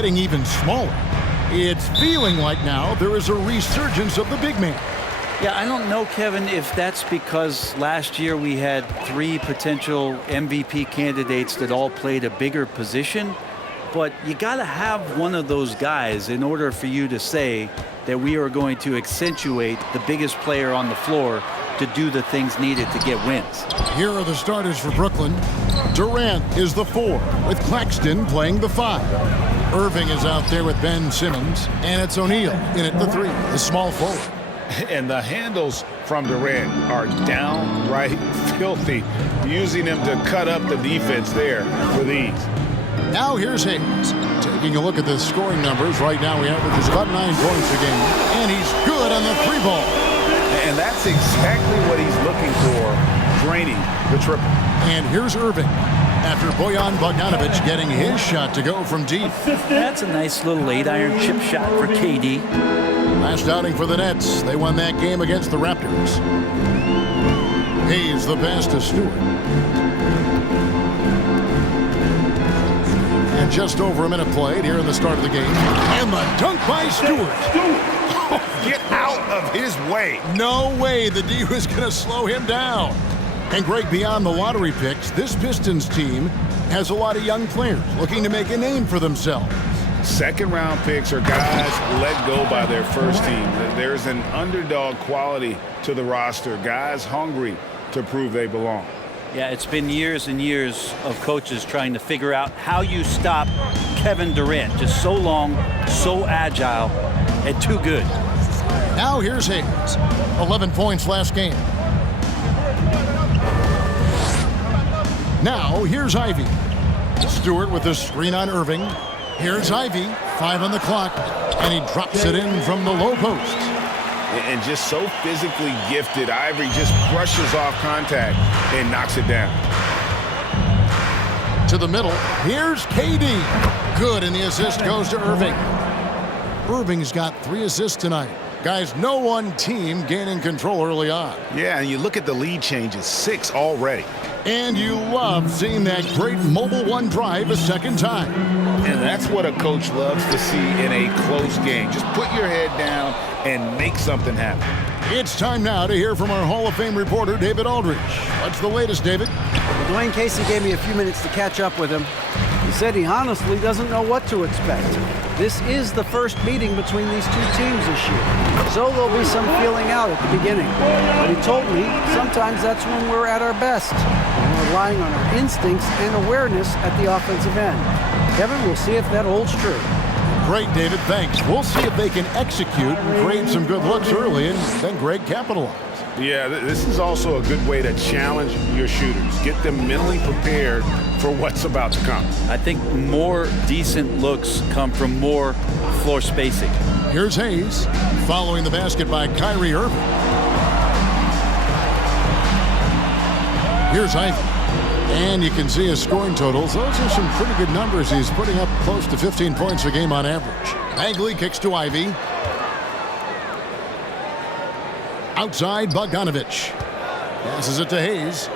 getting even smaller. It's feeling like now there is a resurgence of the big man. Yeah, I don't know, Kevin, if that's because last year we had 3 potential MVP candidates that all played a bigger position, but you got to have one of those guys in order for you to say that we are going to accentuate the biggest player on the floor to do the things needed to get wins. Here are the starters for Brooklyn. Durant is the 4, with Claxton playing the 5. Irving is out there with Ben Simmons, and it's O'Neal in at the 3, the small forward. And the handles from Durant are downright filthy, using him to cut up the defense there with ease. Now here's Hayes. Taking a look at the scoring numbers, right now he averages about 9 points a game, and he's good on the 3-ball. And that's exactly what he's looking for, draining the triple. And here's Irving, after Bojan Bogdanovic getting his shot to go from deep. That's a nice little 8-iron chip shot for KD. Last outing for the Nets, they won that game against the Raptors. Hayes the pass to Stewart. And just over a minute played here in the start of the game. And the dunk by Stewart. Get out of his way. No way the D was going to slow him down. And Greg, beyond the lottery picks, this Pistons team has a lot of young players looking to make a name for themselves. Second-round picks are guys let go by their first team. There's an underdog quality to the roster, guys hungry to prove they belong. Yeah, it's been years and years of coaches trying to figure out how you stop Kevin Durant. Just so long, so agile, and too good. Now here's Hayes. 11 points last game. Now here's Ivey. Stewart with the screen on Irving. Here's Ivey, 5 on the clock, and he drops it in from the low post. And just so physically gifted, Ivory just brushes off contact and knocks it down. To the middle, here's KD. Good, and the assist goes to Irving. Irving's got 3 assists tonight. Guys, no one team gaining control early on. Yeah, and you look at the lead changes, 6 already. And you love seeing that great mobile one drive a second time. And that's what a coach loves to see in a close game. Just put your head down and make something happen. It's time now to hear from our Hall of Fame reporter, David Aldridge. What's the latest, David? Well, Dwayne Casey gave me a few minutes to catch up with him. He said he honestly doesn't know what to expect. This is the first meeting between these 2 teams this year, so there'll be some feeling out at the beginning. But he told me sometimes that's when we're at our best. We're relying on our instincts and awareness at the offensive end. Kevin, we'll see if that holds true. Great, David. Thanks. We'll see if they can execute and create some good looks early, and then Greg capitalize. Yeah, this is also a good way to challenge your shooters. Get them mentally prepared for what's about to come. I think more decent looks come from more floor spacing. Here's Hayes, following the basket by Kyrie Irving. Here's Ivey. And you can see his scoring totals. Those are some pretty good numbers. He's putting up close to 15 points a game on average. Bagley kicks to Ivey. Outside, Bogdanovic. Passes it to Hayes.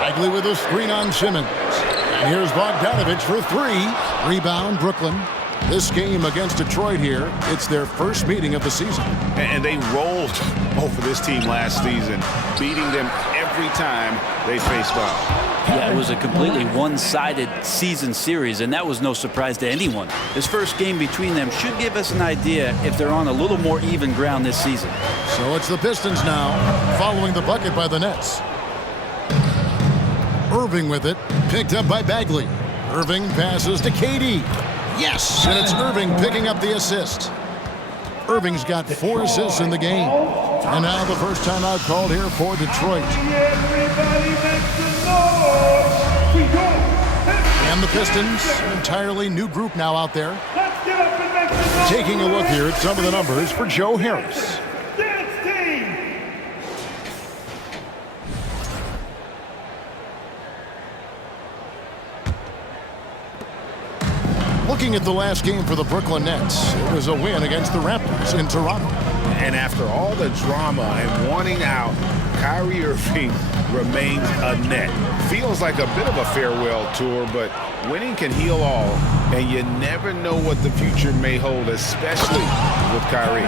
Bagley with a screen on Simmons. And here's Bogdanovic for 3. Rebound, Brooklyn. This game against Detroit here, it's their first meeting of the season. And they rolled over this team last season, beating them every time they faced off. Yeah, it was a completely one-sided season series, and that was no surprise to anyone. This first game between them should give us an idea if they're on a little more even ground this season. So it's the Pistons now, following the bucket by the Nets. Irving with it, picked up by Bagley. Irving passes to KD. Yes, and it's Irving picking up the assist. Irving's got 4 assists in the game. And now the first timeout called here for Detroit. And the Pistons, an entirely new group now out there. Taking a look here at some of the numbers for Joe Harris. Looking at the last game for the Brooklyn Nets, it was a win against the Raptors in Toronto. And after all the drama and wanting out, Kyrie Irving remains a Net. Feels like a bit of a farewell tour, but winning can heal all. and you never know what the future may hold, especially with Kyrie.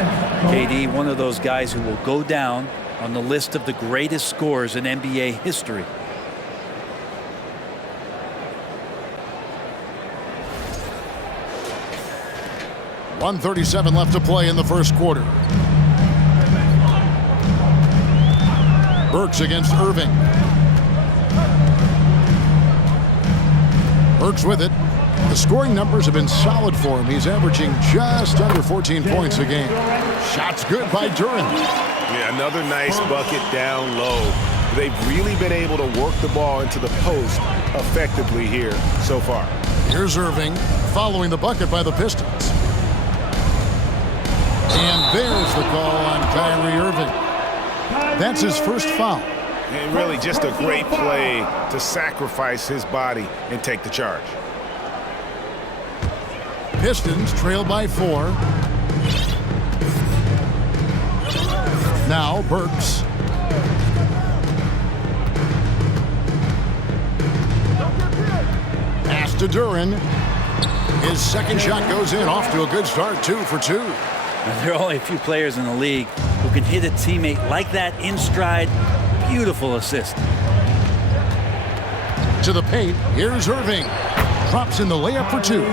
KD, one of those guys who will go down on the list of the greatest scorers in NBA history. .137 left to play in the first quarter. Burks against Irving. Burks with it. The scoring numbers have been solid for him. He's averaging just under 14 points a game. Shots good by Durant. Yeah, another nice bucket down low. They've really been able to work the ball into the post effectively here so far. Here's Irving following the bucket by the Pistons. And there's the call on Kyrie Irving. That's his first foul. And really just a great play to sacrifice his body and take the charge. Pistons trail by 4. Now Burks. Pass to Durant. His second shot goes in, off to a good start, 2 for 2. There are only a few players in the league who can hit a teammate like that in stride. Beautiful assist. To the paint, here's Irving. Drops in the layup for 2.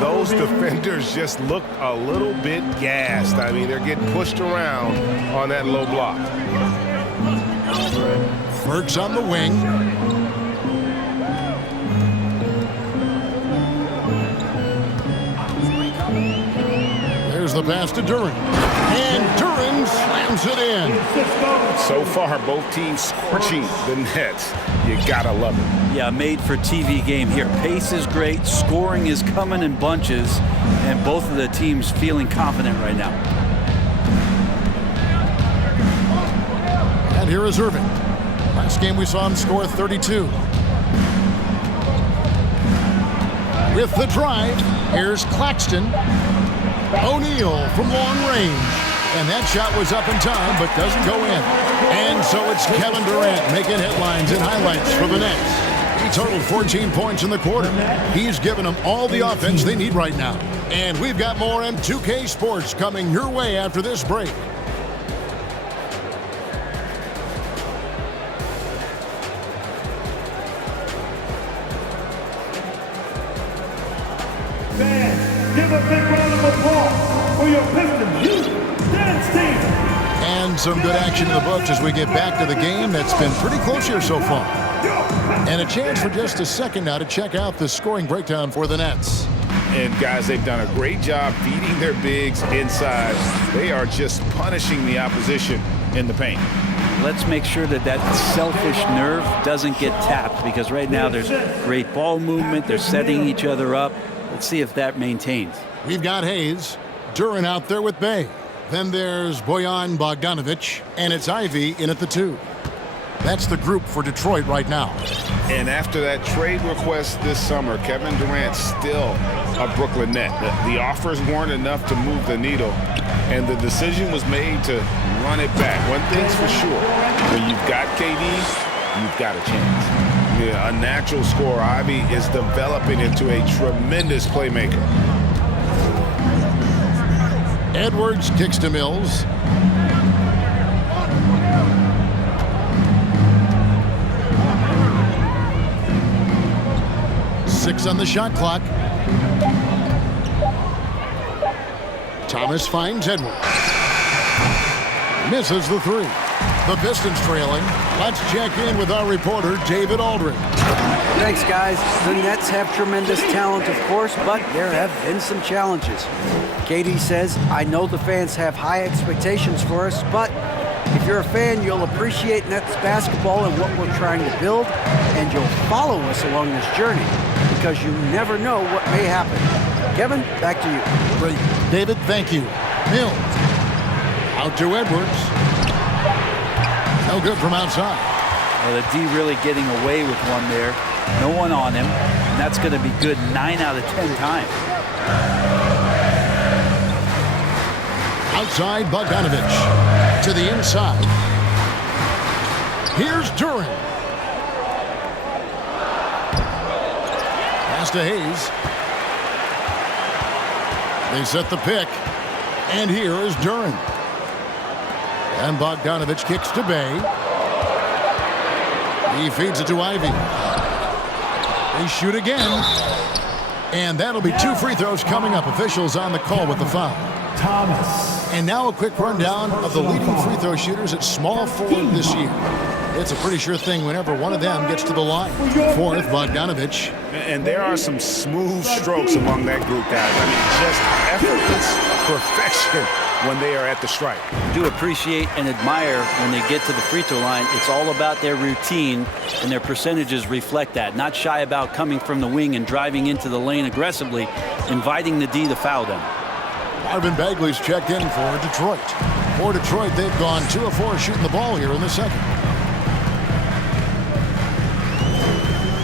Those defenders just look a little bit gassed. I mean, they're getting pushed around on that low block. Burks on the wing. There's the pass to Durant. And Durant slams it in. So far, both teams scorching the nets. You gotta love it. Yeah, made for TV game here. Pace is great. Scoring is coming in bunches. And both of the teams feeling confident right now. And here is Irving. Last game we saw him score 32. With the drive, here's Claxton. O'Neal from long range. And that shot was up in time, but doesn't go in. And so it's Kevin Durant making headlines and highlights for the Nets. He totaled 14 points in the quarter. He's given them all the offense they need right now. And we've got more M2K Sports coming your way after this break. Give a big round of applause for your Pistons youth dance team. And some good action in the books as we get back to the game that's been pretty close here so far. And a chance for just a second now to check out the scoring breakdown for the Nets. And guys, they've done a great job feeding their bigs inside. They are just punishing the opposition in the paint. Let's make sure that that selfish nerve doesn't get tapped, because right now there's great ball movement. They're setting each other up. Let's see if that maintains. We've got Hayes, Durant out there with Bay. Then there's Bojan Bogdanovic, and it's Ivey in at the 2. That's the group for Detroit right now. And after that trade request this summer, Kevin Durant's still a Brooklyn Net. The offers weren't enough to move the needle, and the decision was made to run it back. One thing's for sure, when you've got KD, you've got a chance. Yeah, a natural scorer. Ivey is developing into a tremendous playmaker. Edwards kicks to Mills. Six on the shot clock. Thomas finds Edwards. Misses the 3. The Pistons trailing. Let's check in with our reporter, David Aldridge. Thanks, guys. The Nets have tremendous talent, of course, but there have been some challenges. KD says, I know the fans have high expectations for us, but if you're a fan, you'll appreciate Nets basketball and what we're trying to build, and you'll follow us along this journey, because you never know what may happen. Kevin, back to you. Great. David, thank you. Mills. Out to Edwards. No good from outside. Well, the D really getting away with one there. No one on him. And that's going to be good 9 out of 10 times. Outside, Bogdanovic. To the inside. Here's Durant. Pass to Hayes. They set the pick. And here is Durant. And Bogdanovich kicks to Bay. He feeds it to Ivey. They shoot again. And that'll be 2 free throws coming up. Officials on the call with the foul. Thomas. And now a quick rundown of the leading free throw shooters at small forward this year. It's a pretty sure thing whenever one of them gets to the line. Fourth, Bogdanovich. And there are some smooth strokes among that group, guys. I mean, just effortless perfection when they are at the stripe. Do appreciate and admire when they get to the free throw line. It's all about their routine, and their percentages reflect that. Not shy about coming from the wing and driving into the lane aggressively, inviting the D to foul them. Marvin Bagley's checked in for Detroit. For Detroit, they've gone 2 of 4 shooting the ball here in the second.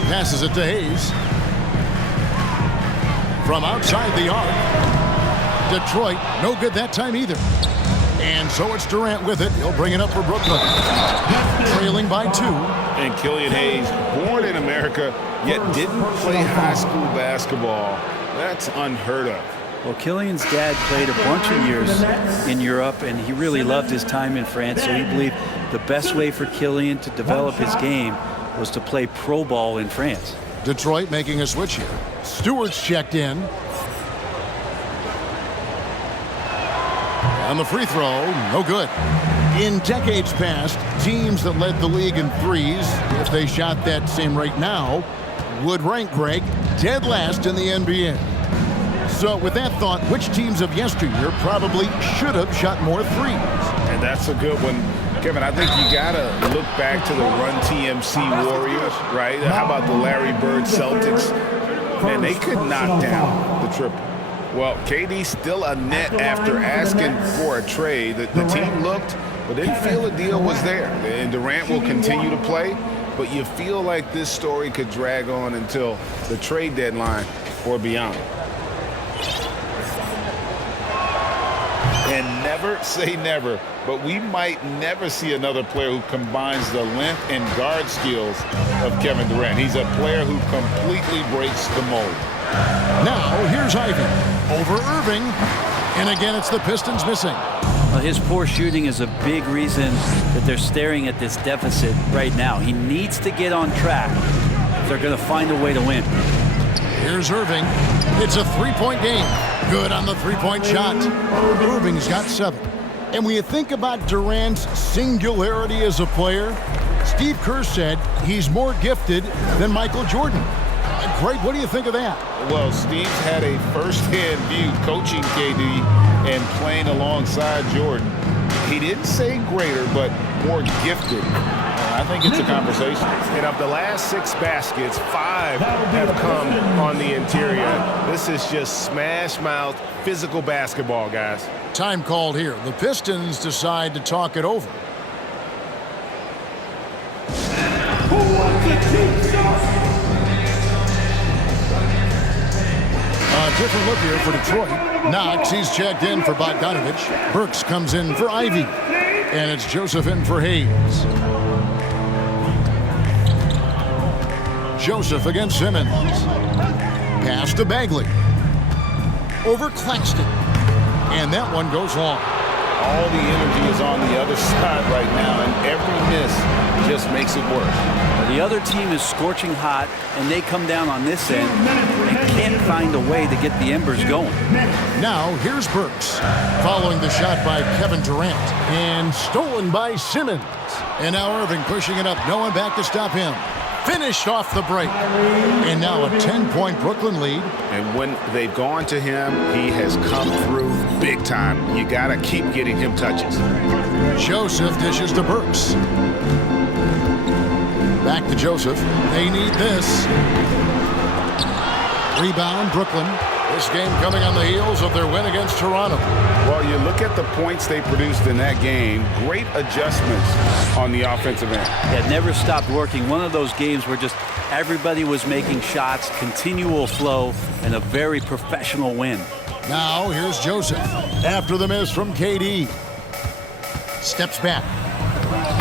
Passes it to Hayes. From outside the arc. Detroit, no good that time either. And so it's Durant with it. He'll bring it up for Brooklyn. Trailing by 2. And Killian Hayes, born in America, yet didn't play high school basketball. That's unheard of. Well, Killian's dad played a bunch of years in Europe, and he really loved his time in France, so he believed the best way for Killian to develop his game was to play pro ball in France. Detroit making a switch here. Stewart's checked in. On the free throw, no good. In decades past, teams that led the league in threes, if they shot that same rate now, would rank, Greg, dead last in the NBA. So with that thought, which teams of yesteryear probably should have shot more threes? And that's a good one. Kevin, I think you got to look back to the Run TMC Warriors, right? How about the Larry Bird Celtics? Man, they could knock down the triple. Well, KD still a net after asking for a trade. The team looked, but didn't feel a deal was there. And Durant will continue to play, but you feel like this story could drag on until the trade deadline or beyond. And never say never, but we might never see another player who combines the length and guard skills of Kevin Durant. He's a player who completely breaks the mold. Now, here's Ivey over Irving. And again, it's the Pistons missing. Well, his poor shooting is a big reason that they're staring at this deficit right now. He needs to get on track if they're going to find a way to win. Here's Irving. It's a 3-point game. Good on the 3-point shot. Irving's got 7. And when you think about Durant's singularity as a player, Steve Kerr said he's more gifted than Michael Jordan. Greg, what do you think of that? Well, Steve's had a first-hand view coaching KD and playing alongside Jordan. He didn't say greater, but more gifted. I think it's a conversation. And of the last 6 baskets, 5 have come on the interior. This is just smash-mouth physical basketball, guys. Time called here. The Pistons decide to talk it over. Who wants to teach us? A different look here for Detroit. Knox, he's checked in for Bogdanovich. Burks comes in for Ivey. And it's Joseph in for Hayes. Joseph against Simmons. Pass to Bagley. Over Claxton. And that one goes long. All the energy is on the other side right now, and every miss just makes it worse. The other team is scorching hot, and they come down on this end and can't find a way to get the embers going. Now, here's Burks. Following the shot by Kevin Durant. And stolen by Simmons. And now Irving pushing it up. No one back to stop him. Finished off the break. And now a 10-point Brooklyn lead. And when they've gone to him, he has come through big time. You got to keep getting him touches. Joseph dishes to Burks. Back to Joseph. They need this. Rebound, Brooklyn. This game coming on the heels of their win against Toronto. Well, you look at the points they produced in that game. Great adjustments on the offensive end. It never stopped working. One of those games where just everybody was making shots, continual flow, and a very professional win. Now, here's Joseph. After the miss from KD. Steps back.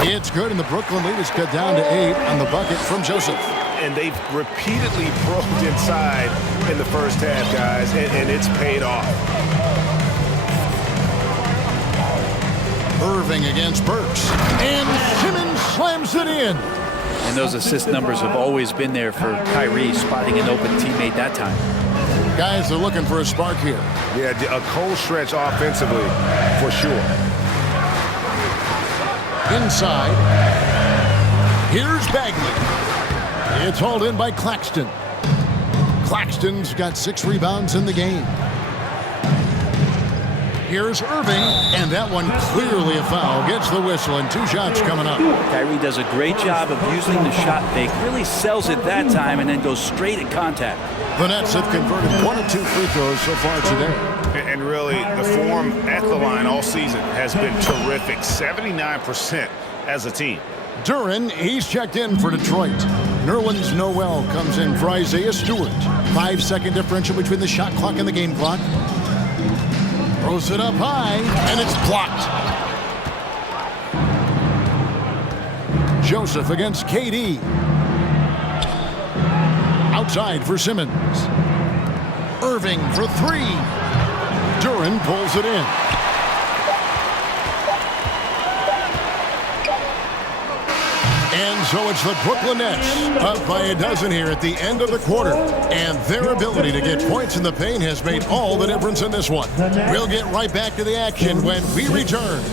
It's good, and the Brooklyn lead is cut down to 8 on the bucket from Joseph. And they've repeatedly probed inside in the first half, guys, and it's paid off. Irving against Burks. And Simmons slams it in. And those assist numbers have always been there for Kyrie, spotting an open teammate that time. Guys are looking for a spark here. Yeah, a cold stretch offensively, for sure. Inside. Here's Bagley. It's hauled in by Claxton. Claxton's got 6 rebounds in the game. Here's Irving, and that one clearly a foul. Gets the whistle, and 2 shots coming up. Kyrie does a great job of using the shot fake, really sells it that time, and then goes straight at contact. The Nets have converted 1 of 2 free throws so far today. And really, the form at the line all season has been terrific. 79% as a team. Durant, he's checked in for Detroit. Nerlens Noel comes in for Isaiah Stewart. 5-second differential between the shot clock and the game clock. Throws it up high, and it's blocked. Joseph against KD. Outside for Simmons. Irving for 3. Durant pulls it in. And so it's the Brooklyn Nets up by a dozen here at the end of the quarter. And their ability to get points in the paint has made all the difference in this one. We'll get right back to the action when we return.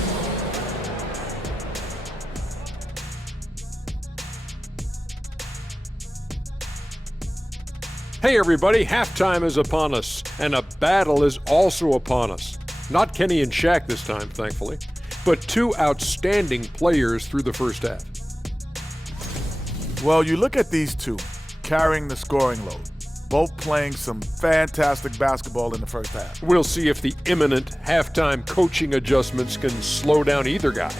Hey everybody, halftime is upon us, and a battle is also upon us. Not Kenny and Shaq this time, thankfully, but 2 outstanding players through the first half. Well, you look at these two carrying the scoring load, both playing some fantastic basketball in the first half. We'll see if the imminent halftime coaching adjustments can slow down either guy.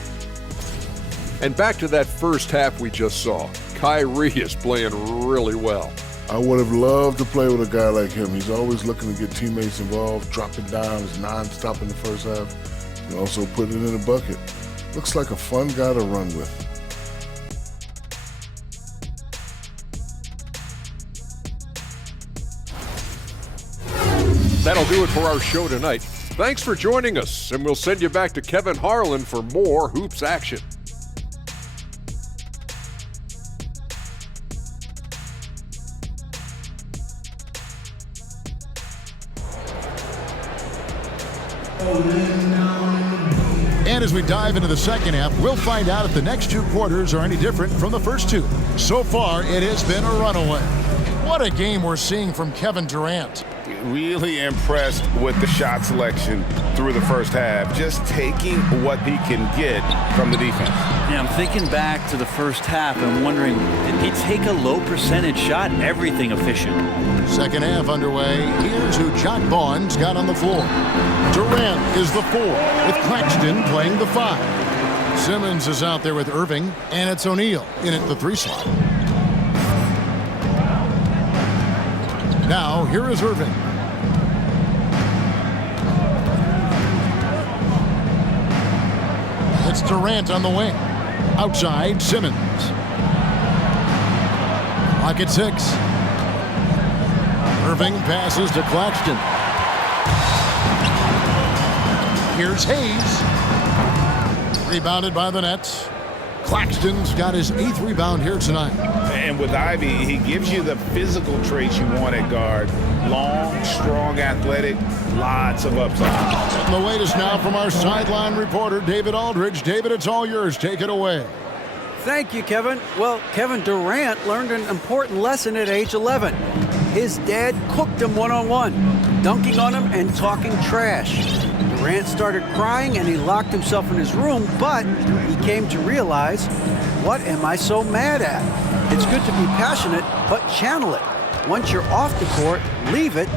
And back to that first half we just saw. Kyrie is playing really well. I would have loved to play with a guy like him. He's always looking to get teammates involved, dropping dimes, non-stop in the first half, and also putting it in a bucket. Looks like a fun guy to run with. That'll do it for our show tonight. Thanks for joining us, and we'll send you back to Kevin Harlan for more hoops action. And as we dive into the second half, we'll find out if the next 2 quarters are any different from the first 2. So far, it has been a runaway. What a game we're seeing from Kevin Durant. Really impressed with the shot selection through the first half, just taking what he can get from the defense. Yeah, I'm thinking back to the first half and wondering, did he take a low percentage shot? Everything efficient. Second half underway. Here's who Jock Vaughn's got on the floor. Durant is the 4, with Claxton playing the 5. Simmons is out there with Irving, and it's O'Neal in at the 3 slot. Now, here is Irving. It's Durant on the wing. Outside, Simmons. Clock at 6. Irving passes to Claxton. Here's Hayes. Rebounded by the Nets. Claxton's got his 8th rebound here tonight. And with Ivey, he gives you the physical traits you want at guard. Long, strong, athletic, lots of upside. And the latest now from our sideline reporter, David Aldridge. David, it's all yours. Take it away. Thank you, Kevin. Well, Kevin Durant learned an important lesson at age 11. His dad cooked him one-on-one, dunking on him and talking trash. Durant started crying and he locked himself in his room, but he came to realize, what am I so mad at? It's good to be passionate, but channel it. Once you're off the court, leave it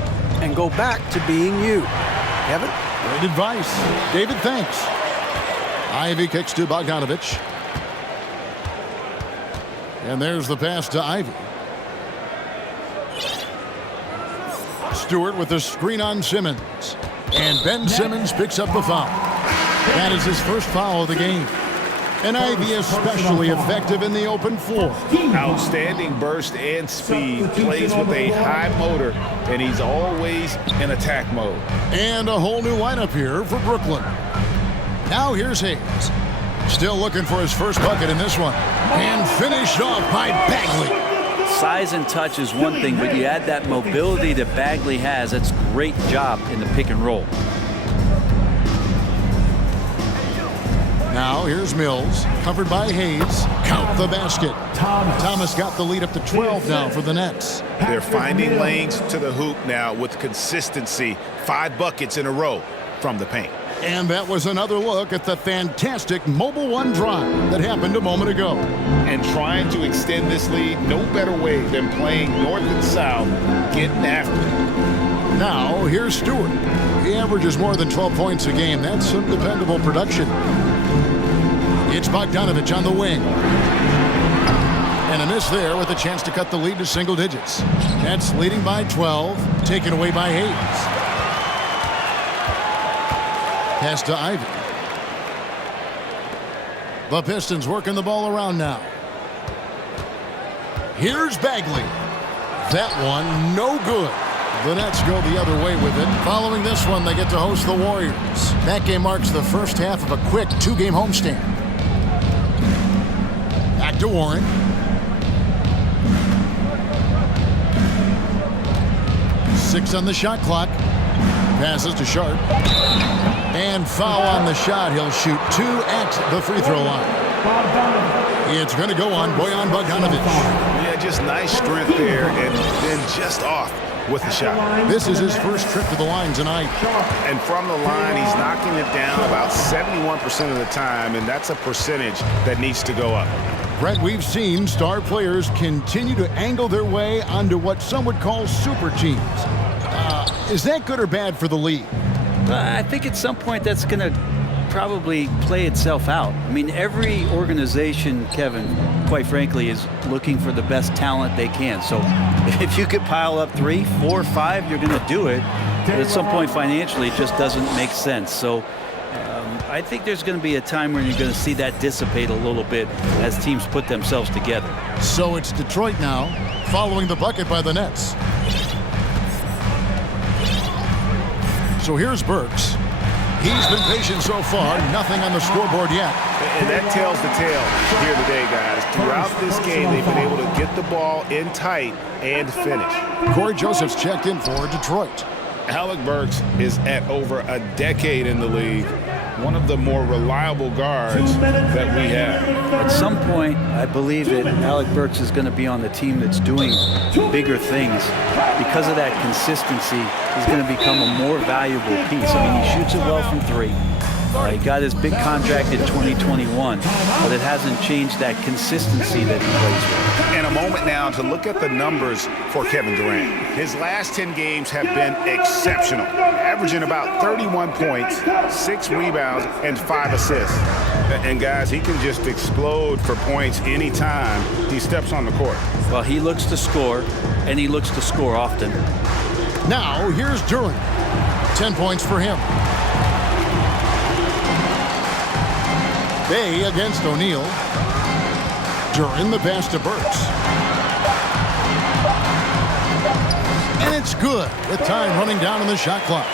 and go back to being you. Kevin? Great advice. David, thanks. Ivey kicks to Bogdanovich. And there's the pass to Ivey. Stewart with the screen on Simmons. And Ben Simmons picks up the foul. That is his first foul of the game. And Ivey especially effective in the open floor. Outstanding burst and speed, plays with a high motor, and he's always in attack mode. And a whole new lineup here for Brooklyn. Now here's Hayes. Still looking for his first bucket in this one. And finished off by Bagley. Size and touch is one thing, but you add that mobility that Bagley has. That's a great job in the pick and roll. Now here's Mills, covered by Hayes. Count the basket. Thomas got the lead up to 12 now for the Nets. They're finding lanes to the hoop now with consistency. 5 buckets in a row from the paint. And that was another look at the fantastic Mobile One drive that happened a moment ago. And trying to extend this lead, no better way than playing north and south, getting after it. Now here's Stewart. He averages more than 12 points a game. That's some dependable production. It's Bogdanovich on the wing. And a miss there with a chance to cut the lead to single digits. Nets leading by 12, taken away by Hayes. Pass to Ivey. The Pistons working the ball around now. Here's Bagley. That one, no good. The Nets go the other way with it. Following this one, they get to host the Warriors. That game marks the first half of a quick 2-game homestand. Back to Warren. Six on the shot clock. Passes to Sharp. And foul on the shot. He'll shoot 2 at the free throw line. It's going to go on Bojan Bogdanovich. Yeah, just nice strength there, and then just off with the shot. This is his first trip to the line tonight. And from the line, he's knocking it down about 71% of the time, and that's a percentage that needs to go up. Brett, we've seen star players continue to angle their way onto what some would call super teams. Is that good or bad for the league? I think at some point that's going to probably play itself out. I mean, every organization, Kevin, quite frankly, is looking for the best talent they can. So if you could pile up 3, 4, 5, you're going to do it. But at some point financially, it just doesn't make sense. So I think there's going to be a time when you're going to see that dissipate a little bit as teams put themselves together. So it's Detroit now, following the bucket by the Nets. So here's Burks. He's been patient so far, nothing on the scoreboard yet. And that tells the tale here today, guys. Throughout this game, they've been able to get the ball in tight and finish. Corey Joseph's checked in for Detroit. Alec Burks is at over a decade in the league. One of the more reliable guards that we have. At some point, I believe that Alec Burks is going to be on the team that's doing bigger things. Because of that consistency, he's going to become a more valuable piece. I mean, he shoots it well from 3. He got his big contract in 2021, but it hasn't changed that consistency that he plays with. And a moment now to look at the numbers for Kevin Durant. His last 10 games have been exceptional, averaging about 31 points, 6 rebounds, and 5 assists. And guys, he can just explode for points anytime he steps on the court. Well, he looks to score, and he looks to score often. Now, here's Durant. 10 points for him. Bay against O'Neal. Durant the pass to Burks. And it's good with time running down on the shot clock.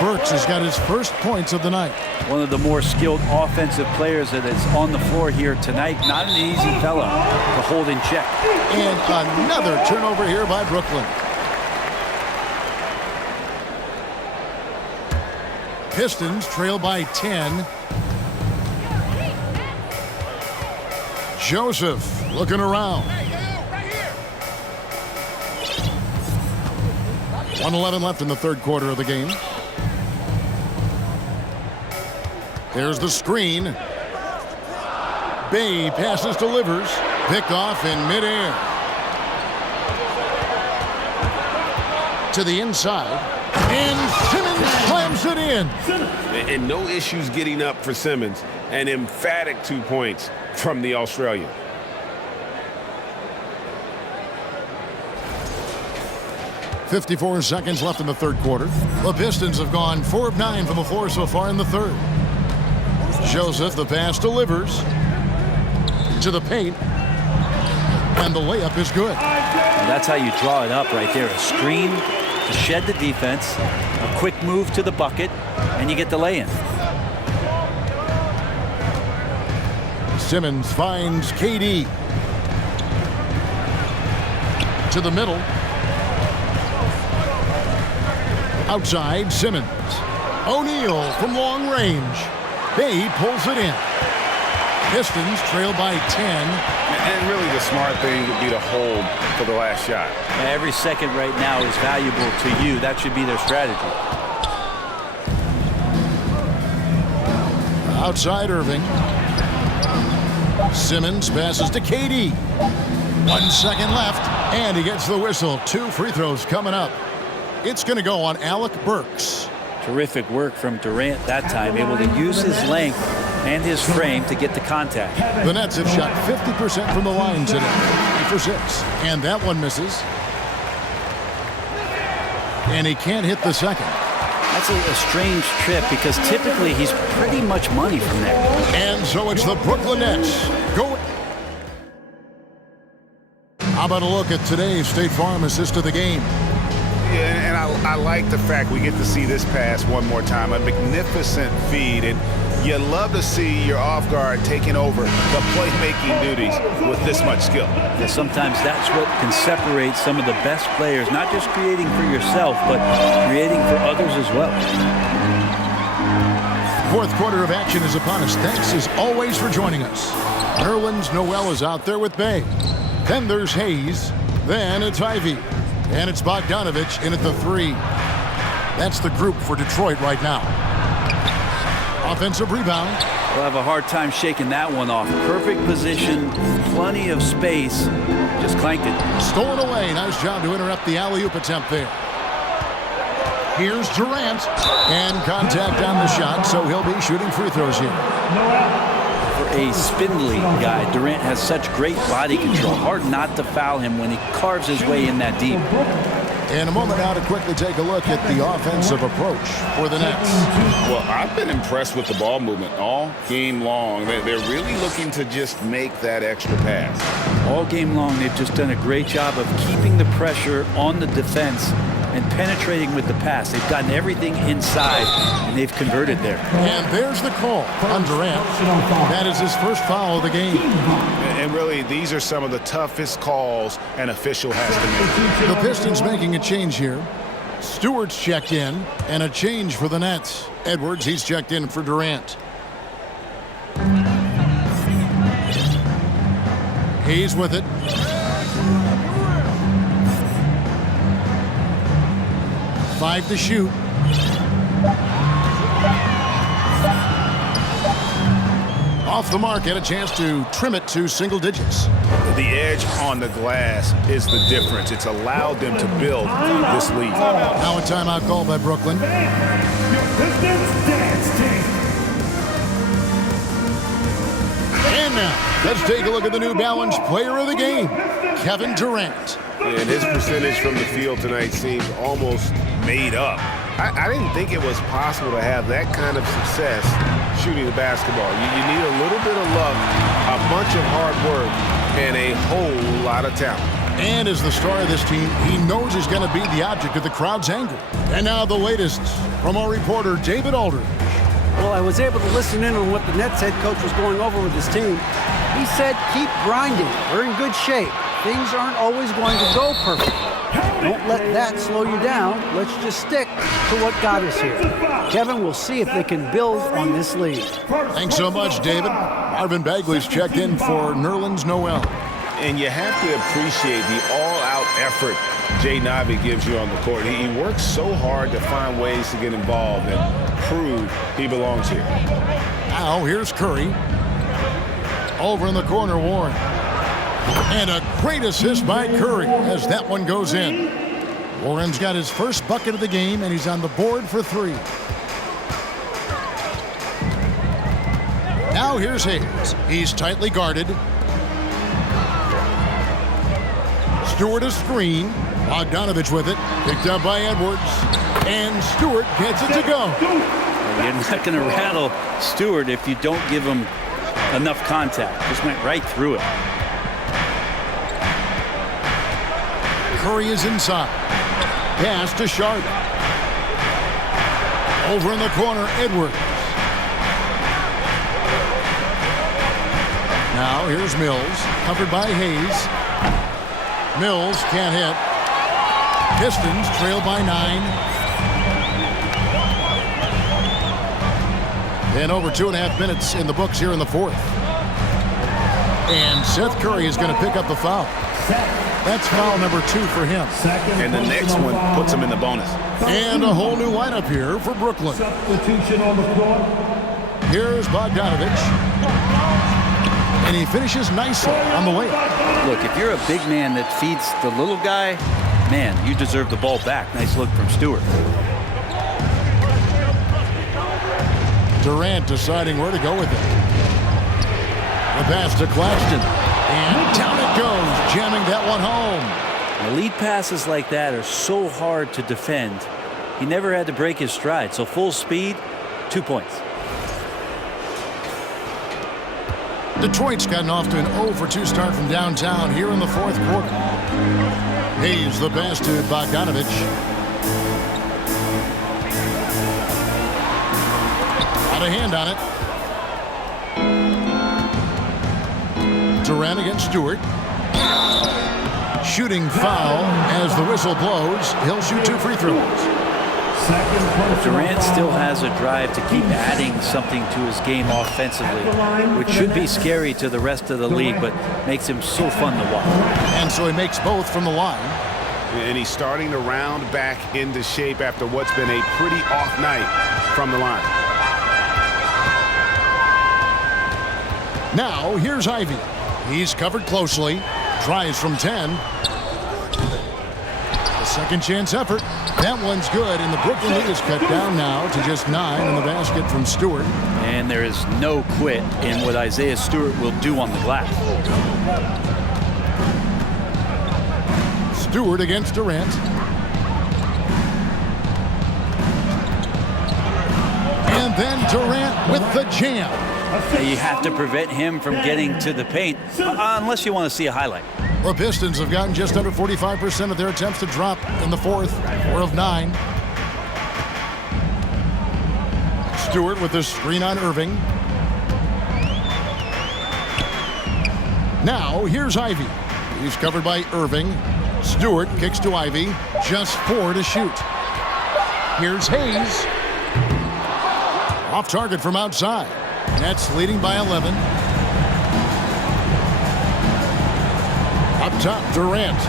Burks has got his first points of the night. One of the more skilled offensive players that is on the floor here tonight. Not an easy fella to hold in check. And another turnover here by Brooklyn. Pistons trail by 10. Joseph looking around. 1:11 left in the third quarter of the game. There's the screen. Bay passes, delivers. Picked off in midair. To the inside. And Simmons slams it in. And no issues getting up for Simmons. An emphatic 2 points from the Australian. .54 seconds left in the third quarter. The Pistons have gone 4 of 9 from the floor so far in the third. Joseph, the pass delivers to the paint. And the layup is good. And that's how you draw it up right there. A screen to shed the defense, a quick move to the bucket, and you get the lay-in. Simmons finds KD. To the middle. Outside, Simmons. O'Neal from long range. Bay pulls it in. Pistons trail by 10. And really the smart thing would be to hold for the last shot. Every second right now is valuable to you. That should be their strategy. Outside Irving. Simmons passes to KD. 1 second left, and he gets the whistle. 2 free throws coming up. It's going to go on Alec Burks. Terrific work from Durant that time, able to use his length and his frame to get the contact. The Nets have shot 50% from the line today, 3 for 6, and that one misses. And he can't hit the second. That's a strange trip because typically he's pretty much money from there. And so it's the Brooklyn Nets. Go. How about a look at today's State Farm assist of the game? Yeah, and I like the fact we get to see this pass one more time. A magnificent feed, and you love to see your off guard taking over the playmaking duties with this much skill. Yeah, sometimes that's what can separate some of the best players, not just creating for yourself, but creating for others as well. Fourth quarter of action is upon us. Thanks as always for joining us. Nerlens Noel is out there with Bay. Then there's Hayes. Then it's Ivey. And it's Bogdanovich in at the 3. That's the group for Detroit right now. Offensive rebound. We'll have a hard time shaking that one off. Perfect position, plenty of space. Just clanked it. Stolen away. Nice job to interrupt the alley-oop attempt there. Here's Durant. And contact on the shot, so he'll be shooting free throws here. For a spindly guy, Durant has such great body control. Hard not to foul him when he carves his way in that deep. In a moment now to quickly take a look at the offensive approach for the Nets. Well, I've been impressed with the ball movement all game long. They're really looking to just make that extra pass. All game long, they've just done a great job of keeping the pressure on the defense and penetrating with the pass. They've gotten everything inside, and they've converted there. And there's the call on Durant. That is his first foul of the game. And really, these are some of the toughest calls an official has to make. The Pistons making a change here. Stewart's checked in, and a change for the Nets. Edwards, he's checked in for Durant. He's with it. Five to shoot. Off the mark, had a chance to trim it to single digits. The edge on the glass is the difference. It's allowed them to build this lead. Now a timeout call by Brooklyn. Your Pistons dance team. And now, let's take a look at the New Balance player of the game, Kevin Durant. And his percentage from the field tonight seems almost made up. I didn't think it was possible to have that kind of success shooting the basketball. You need a little bit of luck, a bunch of hard work, and a whole lot of talent. And as the star of this team, he knows he's going to be the object of the crowd's anger. And now the latest from our reporter, David Aldridge. Well, I was able to listen in on what the Nets head coach was going over with his team. He said, keep grinding. We're in good shape. Things aren't always going to go perfectly. Don't let that slow you down. Let's just stick to what got us here. Kevin, we'll see if they can build on this lead. Thanks so much, David. Marvin Bagley's checked in for Nerlens Noel. And you have to appreciate the all-out effort Jaden Ivey gives you on the court. He works so hard to find ways to get involved and prove he belongs here. Now here's Curry. Over in the corner, Warren. And a great assist by Curry as that one goes in. Warren's got his first bucket of the game, and he's on the board for 3. Now here's Hayes. He's tightly guarded. Stewart a screen. Bogdanovich with it. Picked up by Edwards. And Stewart gets it to go. You're not going to rattle Stewart if you don't give him enough contact. Just went right through it. Curry is inside. Pass to Sharp. Over in the corner, Edwards. Now here's Mills, covered by Hayes. Mills can't hit. Pistons trail by 9. And over 2.5 minutes in the books here in the fourth. And Seth Curry is going to pick up the foul. That's foul number 2 for him. And the next one puts him in the bonus. And a whole new lineup here for Brooklyn. Substitution on the floor. Here's Bogdanovich. And he finishes nicely on the layup. Look, if you're a big man that feeds the little guy, man, you deserve the ball back. Nice look from Stewart. Durant deciding where to go with it. The pass to Claxton. And down it goes, jamming that one home. Elite passes like that are so hard to defend. He never had to break his stride, so full speed, 2 points. Detroit's gotten off to an 0-for-2 start from downtown here in the fourth quarter. Hayes the pass to Bogdanovich. Got a hand on it. Durant against Stewart. Shooting foul as the whistle blows. He'll shoot 2 free throws. Durant still has a drive to keep adding something to his game offensively, which should be scary to the rest of the league, but makes him so fun to watch. And so he makes both from the line. And he's starting to round back into shape after what's been a pretty off night from the line. Now here's Ivey. He's covered closely. Tries from 10. A second chance effort. That one's good, and the Brooklyn lead is cut down now to just 9 in the basket from Stewart. And there is no quit in what Isaiah Stewart will do on the glass. Stewart against Durant. And then Durant with the jam. You have to prevent him from getting to the paint, unless you want to see a highlight. The Pistons have gotten just under 45% of their attempts to drop in the fourth, 4 of 9. Stewart with the screen on Irving. Now here's Ivey. He's covered by Irving. Stewart kicks to Ivey. Just 4 to shoot. Here's Hayes. Off target from outside. Nets leading by 11. Up top, Durant.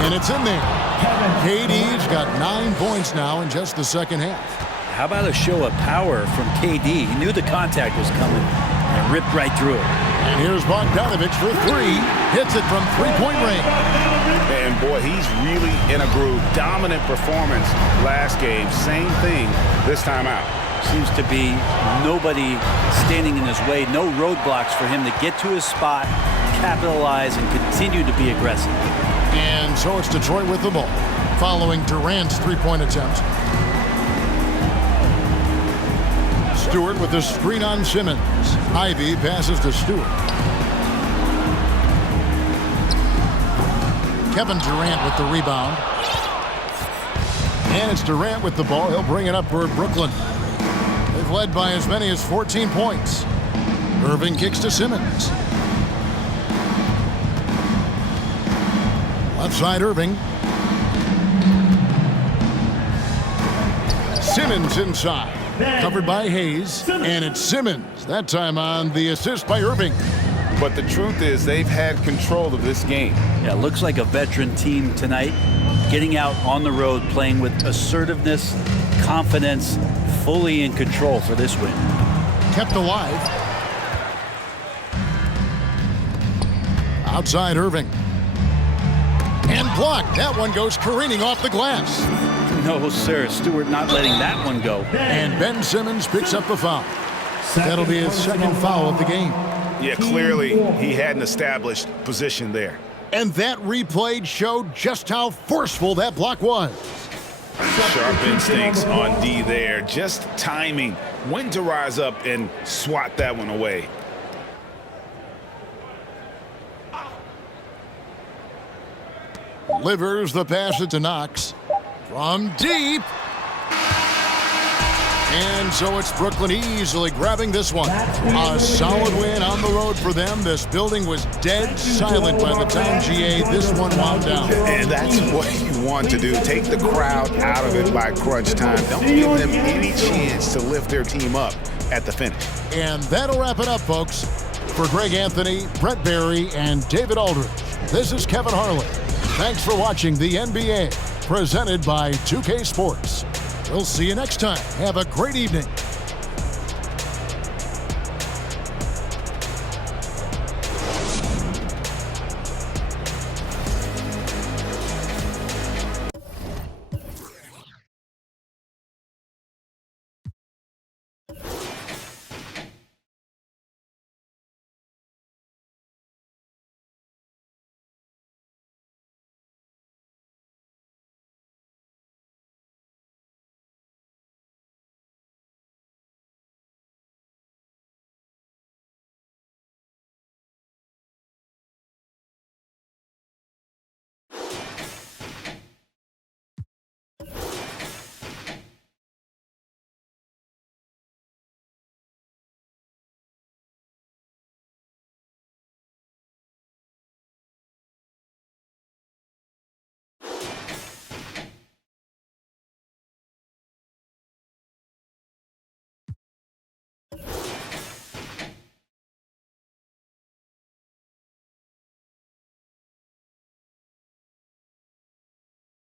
And it's in there. KD's got 9 points now in just the second half. How about a show of power from KD? He knew the contact was coming and ripped right through it. And here's Bogdanovich for 3. Hits it from 3-point range. And boy, he's really in a groove. Dominant performance last game. Same thing this time out. Seems to be nobody standing in his way. No roadblocks for him to get to his spot, capitalize, and continue to be aggressive. And so it's Detroit with the ball, following Durant's 3-point attempt. Stewart with the screen on Simmons. Ivey passes to Stewart. Kevin Durant with the rebound. And it's Durant with the ball. He'll bring it up for Brooklyn. They've led by as many as 14 points. Irving kicks to Simmons. Left side, Irving. Simmons inside. Covered by Hayes. And it's Simmons. That time on the assist by Irving. But the truth is they've had control of this game. Yeah, looks like a veteran team tonight. Getting out on the road, playing with assertiveness, confidence, fully in control for this win. Kept alive. Outside Irving. And blocked. That one goes careening off the glass. No, sir. Stewart not letting that one go. And Ben Simmons picks up the foul. That'll be his second foul of the game. Yeah, clearly he had an established position there. And that replay showed just how forceful that block was. Sharp instincts on D there. Just timing when to rise up and swat that one away. Delivers the pass it to Knox. From deep. And so it's Brooklyn easily grabbing this one. A solid win on the road for them. This building was dead silent by the time, GA, this one wound down. And that's what you want to do. Take the crowd out of it by crunch time. Don't give them any chance to lift their team up at the finish. And that'll wrap it up, folks. For Greg Anthony, Brett Barry, and David Aldridge, this is Kevin Harlan. Thanks for watching the NBA, presented by 2K Sports. We'll see you next time. Have a great evening.